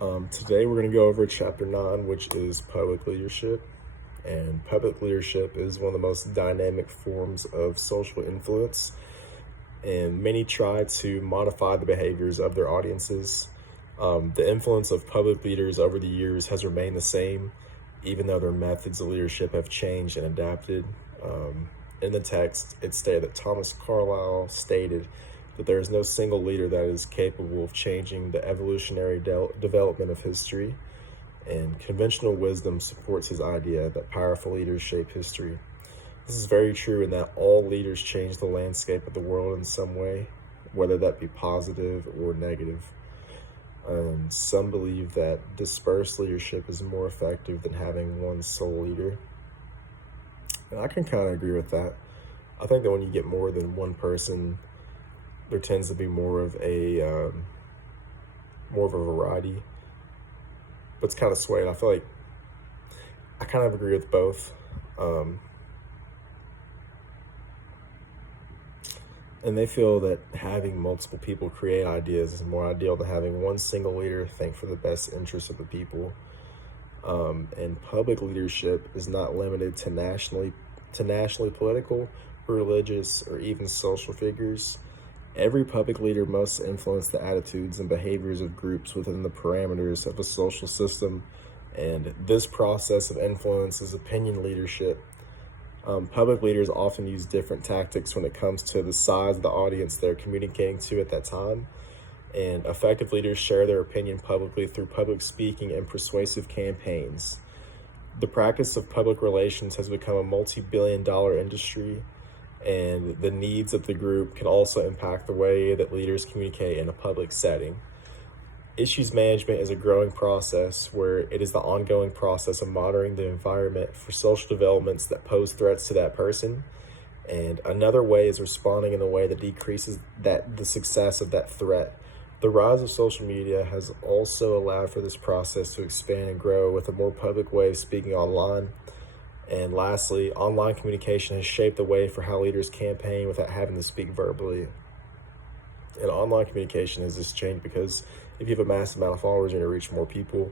Today we're going to go over chapter 9, which is public leadership. And public leadership is one of the most dynamic forms of social influence. And many try to modify the behaviors of their audiences. The influence of public leaders over the years has remained the same, even though their methods of leadership have changed and adapted. In the text, it stated that Thomas Carlyle stated that there is no single leader that is capable of changing the evolutionary development of history, and conventional wisdom supports his idea that powerful leaders shape history. This is very true in that all leaders change the landscape of the world in some way, whether that be positive or negative. Some believe that dispersed leadership is more effective than having one sole leader. And I can kind of agree with that. I think that when you get more than one person, there tends to be more of a variety. But it's kind of swayed. I feel like I kind of agree with both. And they feel that having multiple people create ideas is more ideal than having one single leader think for the best interests of the people. And public leadership is not limited to nationally political, religious, or even social figures. Every public leader must influence the attitudes and behaviors of groups within the parameters of a social system, and this process of influence is opinion leadership. Public leaders often use different tactics when it comes to the size of the audience they're communicating to at that time, and effective leaders share their opinion publicly through public speaking and persuasive campaigns. The practice of public relations has become a multi-billion-dollar industry, and the needs of the group can also impact the way that leaders communicate in a public setting. Issues management is a growing process where it is the ongoing process of monitoring the environment for social developments that pose threats to that person. And another way is responding in a way that decreases the success of that threat. The rise of social media has also allowed for this process to expand and grow with a more public way of speaking online. And lastly, online communication has shaped the way for how leaders campaign without having to speak verbally. And online communication has just changed because if you have a massive amount of followers, you're going to reach more people.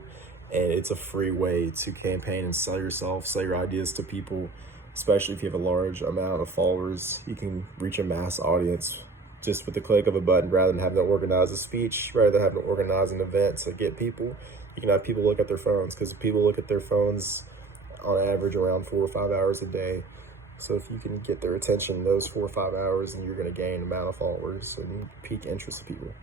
And it's a free way to campaign and sell yourself, sell your ideas to people, especially if you have a large amount of followers. You can reach a mass audience just with the click of a button rather than having to organize a speech, rather than having to organize an event to get people. You can have people look at their phones because people look at their phones on average around 4 or 5 hours a day. So if you can get their attention those 4 or 5 hours, then you're going to gain an amount of followers and peak interest of people.